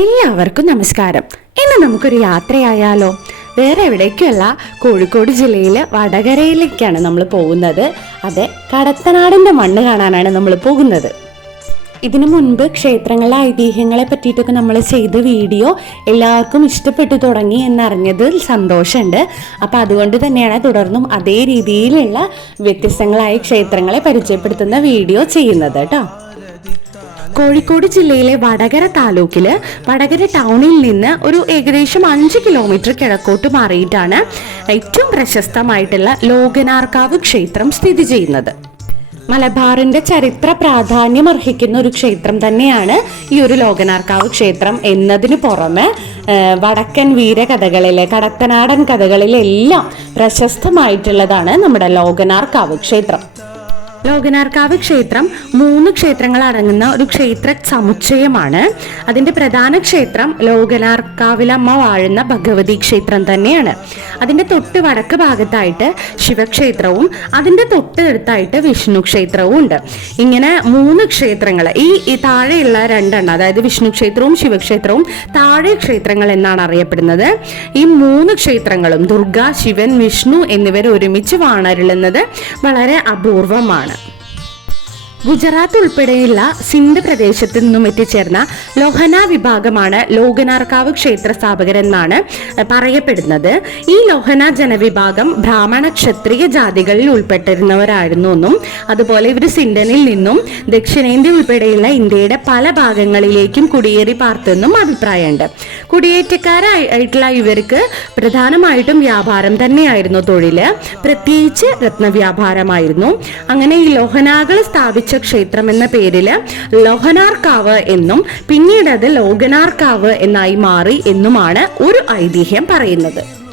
എല്ലാവർക്കും നമസ്കാരം. ഇന്ന് നമുക്കൊരു യാത്രയായാലോ? വേറെ എവിടേക്കുമല്ല കോഴിക്കോട് ജില്ലയിലെ വടകരയിലേക്കാണ് നമ്മൾ പോകുന്നത്. അതെ കടത്തനാടിന്റെ മണ്ണ് കാണാനാണ് നമ്മൾ പോകുന്നത്. ഇതിനു മുൻപ് ക്ഷേത്രങ്ങളിലെ ഐതിഹ്യങ്ങളെ പറ്റിയിട്ടൊക്കെ നമ്മൾ ചെയ്ത വീഡിയോ എല്ലാവർക്കും ഇഷ്ടപ്പെട്ടു തുടങ്ങി എന്നറിഞ്ഞതിൽ സന്തോഷമുണ്ട്. അപ്പോൾ അതുകൊണ്ട് തന്നെയാണ് തുടർന്നും അതേ രീതിയിലുള്ള വ്യത്യസ്തങ്ങളായ ക്ഷേത്രങ്ങളെ പരിചയപ്പെടുത്തുന്ന വീഡിയോ ചെയ്യുന്നത് കേട്ടോ. കോഴിക്കോട് ജില്ലയിലെ വടകര താലൂക്കിൽ വടകര ടൗണിൽ നിന്ന് ഒരു ഏകദേശം അഞ്ച് കിലോമീറ്റർ കിഴക്കോട്ട് മാറിയിട്ടാണ് ഏറ്റവും പ്രശസ്തമായിട്ടുള്ള ലോകനാർക്കാവ് ക്ഷേത്രം സ്ഥിതി ചെയ്യുന്നത്. മലബാറിന്റെ ചരിത്ര പ്രാധാന്യം അർഹിക്കുന്ന ഒരു ക്ഷേത്രം തന്നെയാണ് ഈ ഒരു ലോകനാർക്കാവ് ക്ഷേത്രം എന്നതിന് പുറമെ വടക്കൻ വീരകഥകളിലെ കടത്തനാടൻ കഥകളിലെല്ലാം പ്രശസ്തമായിട്ടുള്ളതാണ് നമ്മുടെ ലോകനാർക്കാവ് ക്ഷേത്രം. ലോകനാർക്കാവ് ക്ഷേത്രം മൂന്ന് ക്ഷേത്രങ്ങൾ അടങ്ങുന്ന ഒരു ക്ഷേത്ര സമുച്ചയമാണ്. അതിന്റെ പ്രധാന ക്ഷേത്രം ലോകനാർക്കാവിലമ്മ വാഴുന്ന ഭഗവതി ക്ഷേത്രം തന്നെയാണ്. അതിന്റെ തൊട്ട് വടക്ക് ഭാഗത്തായിട്ട് ശിവക്ഷേത്രവും അതിന്റെ തൊട്ട് അടുത്തായിട്ട് വിഷ്ണു ക്ഷേത്രവും ഉണ്ട്. ഇങ്ങനെ മൂന്ന് ക്ഷേത്രങ്ങൾ ഈ താഴെയുള്ള രണ്ടെണ്ണം അതായത് വിഷ്ണു ക്ഷേത്രവും ശിവക്ഷേത്രവും താഴെ ക്ഷേത്രങ്ങൾ എന്നാണ് അറിയപ്പെടുന്നത്. ഈ മൂന്ന് ക്ഷേത്രങ്ങളും ദുർഗ ശിവൻ വിഷ്ണു എന്നിവർ ഒരുമിച്ച് വാണരുളുന്നത് വളരെ അപൂർവമാണ്. ഗുജറാത്ത് ഉൾപ്പെടെയുള്ള സിന്ധ് പ്രദേശത്ത് നിന്നും എത്തിച്ചേർന്ന ലോഹന വിഭാഗമാണ് ലോകനാർക്കാവ് ക്ഷേത്ര സ്ഥാപകരെന്നാണ് പറയപ്പെടുന്നത്. ഈ ലോഹന ജനവിഭാഗം ബ്രാഹ്മണ ക്ഷത്രിയ ജാതികളിൽ ഉൾപ്പെട്ടിരുന്നവരായിരുന്നു എന്നും അതുപോലെ ഇവർ സിന്ധനിൽ നിന്നും ദക്ഷിണേന്ത്യ ഉൾപ്പെടെയുള്ള ഇന്ത്യയുടെ പല ഭാഗങ്ങളിലേക്കും കുടിയേറി പാർത്തെന്നും അഭിപ്രായമുണ്ട്. കുടിയേറ്റക്കാരായിട്ടുള്ള ഇവർക്ക് പ്രധാനമായിട്ടും വ്യാപാരം തന്നെയായിരുന്നു തൊഴിൽ. പ്രത്യേകിച്ച് രത്നവ്യാപാരമായിരുന്നു. അങ്ങനെ ഈ ലോഹനാകൾ സ്ഥാപിച്ച ക്ഷേത്രം എന്ന പേരിൽ ലോഹനാർക്കാവ് എന്നും പിന്നീട് അത് ലോകനാർക്കാവ് എന്നായി മാറി എന്നുമാണ് ഒരു ഐതിഹ്യം പറയുന്നത്.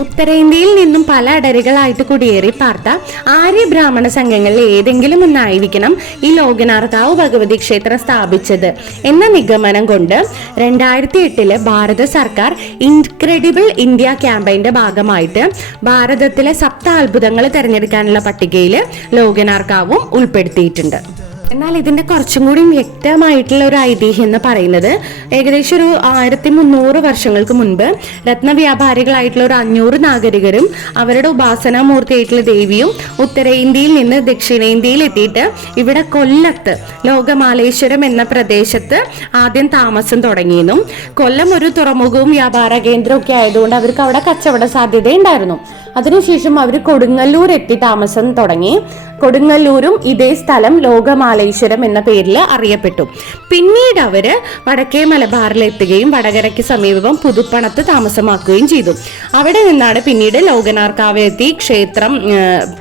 ഉത്തരേന്ത്യയിൽ നിന്നും പല അടരുകളായിട്ട് കുടിയേറി പാർത്ത ആര്യ ബ്രാഹ്മണ സംഘങ്ങളിൽ ഏതെങ്കിലും ഒന്നായിരിക്കണം ഈ ലോകനാർത്താവ് ഭഗവതി ക്ഷേത്രം സ്ഥാപിച്ചത് എന്ന നിഗമനം കൊണ്ട് രണ്ടായിരത്തി എട്ടിൽ ഭാരത സർക്കാർ ഇൻക്രെഡിബിൾ ഇന്ത്യ ക്യാമ്പയിന്റെ ഭാഗമായിട്ട് ഭാരതത്തിലെ സപ്ത അത്ഭുതങ്ങൾ തിരഞ്ഞെടുക്കാനുള്ള പട്ടികയിൽ ലോകനാർക്കാവും ഉൾപ്പെടുത്തിയിട്ടുണ്ട്. എന്നാൽ ഇതിന്റെ കുറച്ചും കൂടി വ്യക്തമായിട്ടുള്ള ഒരു ഐതിഹ്യം എന്ന് പറയുന്നത് ഏകദേശം ഒരു ആയിരത്തി മുന്നൂറ് വർഷങ്ങൾക്ക് മുൻപ് രത്നവ്യാപാരികളായിട്ടുള്ള ഒരു അഞ്ഞൂറ് നാഗരികരും അവരുടെ ഉപാസനാമൂർത്തിയായിട്ടുള്ള ദേവിയും ഉത്തരേന്ത്യയിൽ നിന്ന് ദക്ഷിണേന്ത്യയിൽ എത്തിയിട്ട് ഇവിടെ കൊല്ലത്ത് ലോകമാലേശ്വരം എന്ന പ്രദേശത്ത് ആദ്യം താമസം തുടങ്ങിയെന്നും കൊല്ലം ഒരു തുറമുഖവും വ്യാപാര കേന്ദ്രവും ഒക്കെ ആയതുകൊണ്ട് അവർക്ക് അവിടെ കച്ചവട സാധ്യത ഉണ്ടായിരുന്നു അതിനുശേഷം അവർ കൊടുങ്ങല്ലൂർ എത്തി താമസം തുടങ്ങി. കൊടുങ്ങല്ലൂരും ഇതേ സ്ഥലം ലോകമാലേശ്വരം എന്ന പേരിൽ അറിയപ്പെട്ടു. പിന്നീട് അവർ വടക്കേ മലബാറിൽ എത്തുകയും വടകരയ്ക്ക് സമീപം പുതുപ്പണത്ത് താമസമാക്കുകയും ചെയ്തു. അവിടെ നിന്നാണ് പിന്നീട് ലോകനാർക്കാവെത്തി ക്ഷേത്രം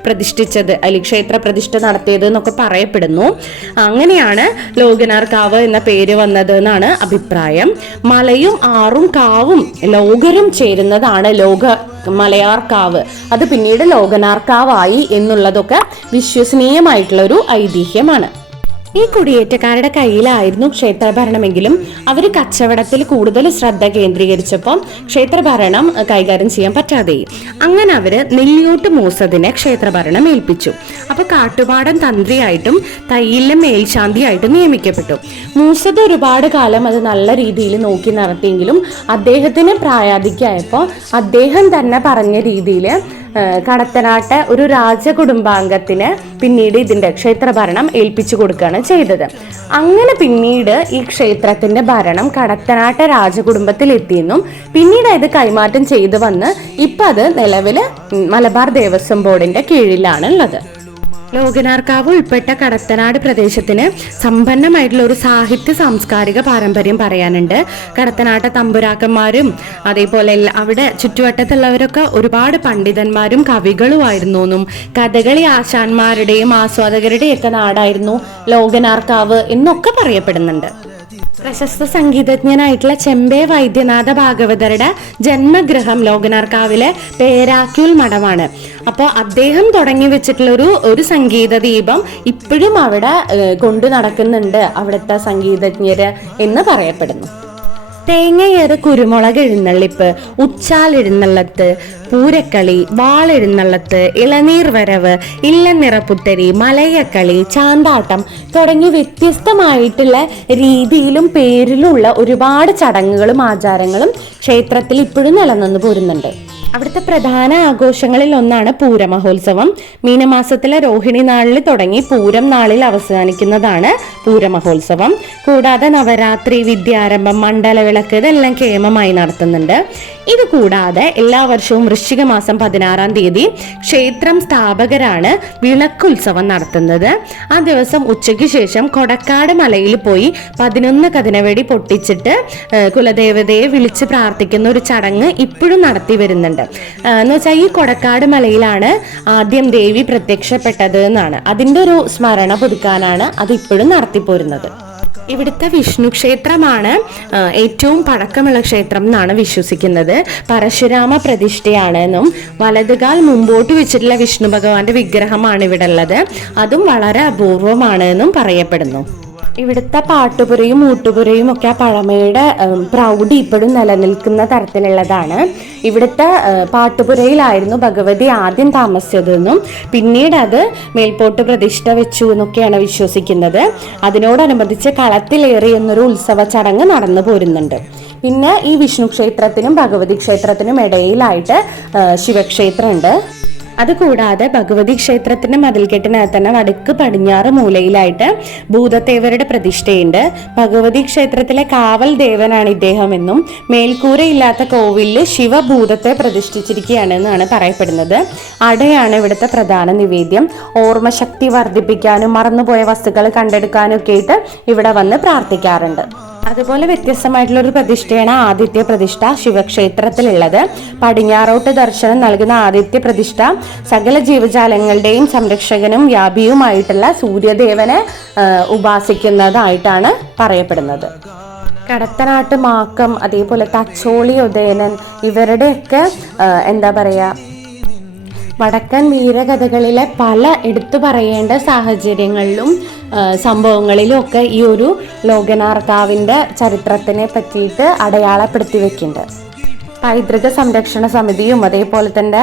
പ്രതിഷ്ഠിച്ചത് അല്ലെങ്കിൽ ക്ഷേത്ര പ്രതിഷ്ഠ നടത്തിയത് എന്നൊക്കെ പറയപ്പെടുന്നു. അങ്ങനെയാണ് ലോകനാർക്കാവ് എന്ന പേര് വന്നത് എന്നാണ് അഭിപ്രായം. മലയും ആറും കാവും ലോകരും ചേരുന്നതാണ് ലോക മലയാർക്കാവ്. അത് പിന്നീട് ലോകനാർക്കാവായി എന്നുള്ളതൊക്കെ വിശ്വസനീയമായിട്ടുള്ള ഒരു ഐതിഹ്യമാണ്. ഈ കുടിയേറ്റക്കാരുടെ കയ്യിലായിരുന്നു ക്ഷേത്രഭരണമെങ്കിലും അവർ കച്ചവടത്തിൽ കൂടുതൽ ശ്രദ്ധ കേന്ദ്രീകരിച്ചപ്പോൾ ക്ഷേത്രഭരണം കൈകാര്യം ചെയ്യാൻ പറ്റാതെ അങ്ങനെ അവർ നെല്ലിയോട്ട് മൂസദിനെ ക്ഷേത്രഭരണം ഏൽപ്പിച്ചു. അപ്പൊ കാട്ടുപാടൻ തന്ത്രിയായിട്ടും തയ്യിലെ മേൽശാന്തിയായിട്ടും നിയമിക്കപ്പെട്ടു. മൂസദ് ഒരുപാട് കാലം അത് നല്ല രീതിയിൽ നോക്കി നടത്തിയെങ്കിലും അദ്ദേഹത്തിന് പ്രായാധിക്യമായപ്പോൾ അദ്ദേഹം തന്നെ പറഞ്ഞ രീതിയിൽ കടത്തനാട്ട് ഒരു രാജകുടുംബാംഗത്തിന് പിന്നീട് ഇതിന്റെ ക്ഷേത്രഭരണം ഏൽപ്പിച്ചു കൊടുക്കുകയാണ് ചെയ്തത്. അങ്ങനെ പിന്നീട് ഈ ക്ഷേത്രത്തിന്റെ ഭരണം കടത്തനാട്ട് രാജകുടുംബത്തിൽ എത്തിയെന്നും പിന്നീട് ഇത് കൈമാറ്റം ചെയ്തു വന്ന് ഇപ്പൊ അത് നിലവിൽ മലബാർ ദേവസ്വം ബോർഡിന്റെ കീഴിലാണ് ഉള്ളത് ലോകനാർക്കാവ് ഉൾപ്പെട്ട കടത്തനാട് പ്രദേശത്തിന് സമ്പന്നമായിട്ടുള്ള ഒരു സാഹിത്യ സാംസ്കാരിക പാരമ്പര്യം പറയാനുണ്ട്. കടത്തനാട്ട തമ്പുരാക്കന്മാരും അതേപോലെ അവിടെ ചുറ്റുവട്ടത്തുള്ളവരൊക്കെ ഒരുപാട് പണ്ഡിതന്മാരും കവികളുമായിരുന്നു എന്നും കഥകളി ആശാന്മാരുടെയും ആസ്വാദകരുടെയും ഒക്കെ നാടായിരുന്നു ലോകനാർക്കാവ് എന്നൊക്കെ പറയപ്പെടുന്നുണ്ട്. പ്രശസ്ത സംഗീതജ്ഞനായിട്ടുള്ള ചെമ്പെ വൈദ്യനാഥ ഭാഗവതരുടെ ജന്മഗൃഹം ലോകനാർക്കാവിലെ പേരാക്യൂൽ മഠമാണ്. അപ്പോൾ അദ്ദേഹം തുടങ്ങി വെച്ചിട്ടുള്ള ഒരു സംഗീത ദീപം ഇപ്പോഴും അവിടെ കൊണ്ടു നടക്കുന്നുണ്ട് അവിടുത്തെ സംഗീതജ്ഞര് എന്ന് പറയപ്പെടുന്നു. തേങ്ങയേറ് കുരുമുളക് എഴുന്നള്ളിപ്പ് ഉച്ചാൽ എഴുന്നള്ളത്ത് പൂരക്കളി വാളെഴുന്നള്ളത്ത് ഇളനീർ വരവ് ഇല്ലനിറപ്പുത്തരി മലയക്കളി ചാന്താട്ടം തുടങ്ങി വ്യത്യസ്തമായിട്ടുള്ള രീതിയിലും പേരിലുള്ള ഒരുപാട് ചടങ്ങുകളും ആചാരങ്ങളും ക്ഷേത്രത്തിൽ ഇപ്പോഴും നിലനിന്ന് പോരുന്നുണ്ട്. അവിടുത്തെ പ്രധാന ആഘോഷങ്ങളിൽ ഒന്നാണ് പൂരമഹോത്സവം. മീനമാസത്തിലെ രോഹിണി നാളിൽ തുടങ്ങി പൂരം നാളിൽ അവസാനിക്കുന്നതാണ് പൂരമഹോത്സവം. കൂടാതെ നവരാത്രി വിദ്യാരംഭം മണ്ഡലവിളക്ക് ഇതെല്ലാം കേമമായി നടത്തുന്നുണ്ട്. ഇത് കൂടാതെ എല്ലാ വർഷവും വൃശ്ചിക മാസം പതിനാറാം തീയതി ക്ഷേത്രം സ്ഥാപകരാണ് വിളക്കുത്സവം നടത്തുന്നത്. ആ ദിവസം ഉച്ചയ്ക്ക് ശേഷം കൊടക്കാട് മലയിൽ പോയി പതിനൊന്ന് കതിനവെടി പൊട്ടിച്ചിട്ട് കുലദേവതയെ വിളിച്ച് പ്രാർത്ഥിക്കുന്ന ഒരു ചടങ്ങ് ഇപ്പോഴും നടത്തി വരുന്നുണ്ട്. ഏഹ്, എന്ന് വെച്ചാൽ ഈ കൊടക്കാട് മലയിലാണ് ആദ്യം ദേവി പ്രത്യക്ഷപ്പെട്ടത് എന്നാണ്. അതിന്റെ ഒരു സ്മരണ പുതുക്കാനാണ് അത് ഇപ്പോഴും നടത്തിപ്പോരുന്നത് ഇവിടുത്തെ വിഷ്ണു ക്ഷേത്രമാണ് ഏറ്റവും പഴക്കമുള്ള ക്ഷേത്രം എന്നാണ് വിശ്വസിക്കുന്നത്. പരശുരാമ പ്രതിഷ്ഠയാണെന്നും വലതുകാൽ മുമ്പോട്ട് വെച്ചിട്ടുള്ള വിഷ്ണു ഭഗവാന്റെ വിഗ്രഹമാണ് ഇവിടെ ഉള്ളത്. അതും വളരെ അപൂർവമാണ് എന്നും പറയപ്പെടുന്നു. ഇവിടുത്തെ പാട്ടുപുരയും മൂട്ടുപുരയും ഒക്കെ ആ പഴമയുടെ പ്രൗഢി ഇപ്പോഴും നിലനിൽക്കുന്ന തരത്തിലുള്ളതാണ്. ഇവിടുത്തെ പാട്ടുപുരയിലായിരുന്നു ഭഗവതി ആദ്യം താമസിച്ചതെന്നും പിന്നീട് അത് മേൽപോട്ട് പ്രതിഷ്ഠ വെച്ചു എന്നൊക്കെയാണ് വിശ്വസിക്കുന്നത്. അതിനോടനുബന്ധിച്ച് കളത്തിലേറി എന്നൊരു ഉത്സവ ചടങ്ങ് നടന്നു പോരുന്നുണ്ട്. പിന്നെ ഈ വിഷ്ണു ക്ഷേത്രത്തിനും ഭഗവതി ക്ഷേത്രത്തിനും ഇടയിലായിട്ട് ശിവക്ഷേത്രമുണ്ട്. അതുകൂടാതെ ഭഗവതി ക്ഷേത്രത്തിന്റെ മതിൽക്കെട്ടിനകത്ത് തന്നെ വടക്ക് പടിഞ്ഞാറ് മൂലയിലായിട്ട് ഭൂതദേവരുടെ പ്രതിഷ്ഠയുണ്ട്. ഭഗവതി ക്ഷേത്രത്തിലെ കാവൽ ദേവനാണ് ഇദ്ദേഹം എന്നും മേൽക്കൂരയില്ലാത്ത കോവിലിൽ ശിവഭൂതത്തെ പ്രതിഷ്ഠിച്ചിരിക്കുകയാണ് എന്നാണ് പറയപ്പെടുന്നത്. അടയാണ് ഇവിടുത്തെ പ്രധാന നിവേദ്യം. ഓർമ്മശക്തി വർദ്ധിപ്പിക്കാനും മറന്നുപോയ വസ്തുക്കൾ കണ്ടെടുക്കാനും ഒക്കെ ആയിട്ട് ഇവിടെ വന്ന് പ്രാർത്ഥിക്കാറുണ്ട്. അതുപോലെ വ്യത്യസ്തമായിട്ടുള്ള ഒരു പ്രതിഷ്ഠയാണ് ആദിത്യ പ്രതിഷ്ഠ ശിവക്ഷേത്രത്തിലുള്ളത്. പടിഞ്ഞാറോട്ട് ദർശനം നൽകുന്ന ആദിത്യ പ്രതിഷ്ഠ സകല ജീവജാലങ്ങളുടെയും സംരക്ഷകനും വ്യാപിയുമായിട്ടുള്ള സൂര്യദേവനെ ഉപാസിക്കുന്നതായിട്ടാണ് പറയപ്പെടുന്നത്. കടത്തനാട്ട് മാക്കം അതേപോലെ തച്ചോളി ഉദയനൻ ഇവരുടെയൊക്കെ എന്താ പറയുക വടക്കൻ വീരകഥകളിലെ പല എടുത്തു പറയേണ്ട സാഹചര്യങ്ങളിലും സംഭവങ്ങളിലും ഒക്കെ ഈ ഒരു ലോകനാർക്കാവിന്റെ ചരിത്രത്തിനെ പറ്റിയിട്ട് അടയാളപ്പെടുത്തി വെക്കുന്നുണ്ട് പൈതൃക സംരക്ഷണ സമിതിയും അതേപോലെ തന്നെ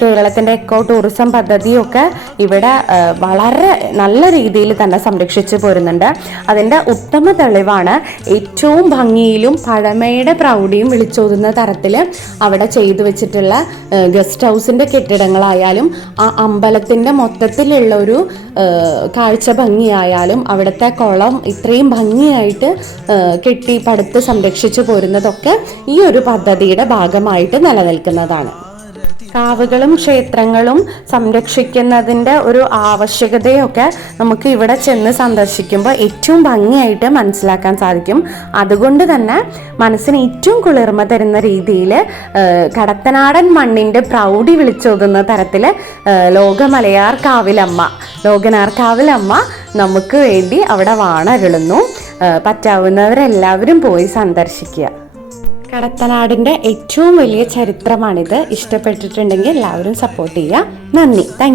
കേരളത്തിന്റെ എക്കോ ടൂറിസം പദ്ധതിയും ഒക്കെ ഇവിടെ വളരെ നല്ല രീതിയിൽ തന്നെ സംരക്ഷിച്ചു പോരുന്നുണ്ട്. അതിന്റെ ഉത്തമ തെളിവാണ് ഏറ്റവും ഭംഗിയിലും പഴമയുടെ പ്രൗഢിയും വിളിച്ചോതുന്ന തരത്തിൽ അവിടെ ചെയ്തു വെച്ചിട്ടുള്ള ഗസ്റ്റ് ഹൗസിന്റെ കെട്ടിടങ്ങളായാലും ആ അമ്പലത്തിന്റെ മൊത്തത്തിലുള്ള ഒരു കാഴ്ച ഭംഗിയായാലും അവിടുത്തെ കുളം ഇത്രയും ഭംഗിയായിട്ട് കെട്ടി പടുത്ത് സംരക്ഷിച്ചു പോരുന്നതൊക്കെ ഈ ഒരു പദ്ധതിയുടെ ഭാഗമായിട്ട് നിലനിൽക്കുന്നതാണ്. കാവുകളും ക്ഷേത്രങ്ങളും സംരക്ഷിക്കുന്നതിന്റെ ഒരു ആവശ്യകതയൊക്കെ നമുക്ക് ഇവിടെ ചെന്ന് സന്ദർശിക്കുമ്പോൾ ഏറ്റവും ഭംഗിയായിട്ട് മനസ്സിലാക്കാൻ സാധിക്കും. അതുകൊണ്ട് തന്നെ മനസ്സിന് ഏറ്റവും കുളിർമ തരുന്ന രീതിയിൽ കടത്തനാടൻ മണ്ണിന്റെ പ്രൗഢി വിളിച്ചോതുന്ന തരത്തിൽ ലോകമലയാർ കാവിലമ്മ ലോകനാർ കാവിലമ്മ നമുക്ക് വേണ്ടി അവിടെ വാണരുളുന്നു. പറ്റാവുന്നവരെല്ലാവരും പോയി സന്ദർശിക്കുക. കടത്തനാടിന്റെ ഏറ്റവും വലിയ ചരിത്രമാണിത്. ഇഷ്ടപ്പെട്ടിട്ടുണ്ടെങ്കിൽ എല്ലാവരും സപ്പോർട്ട് ചെയ്യുക. നന്ദി. താങ്ക്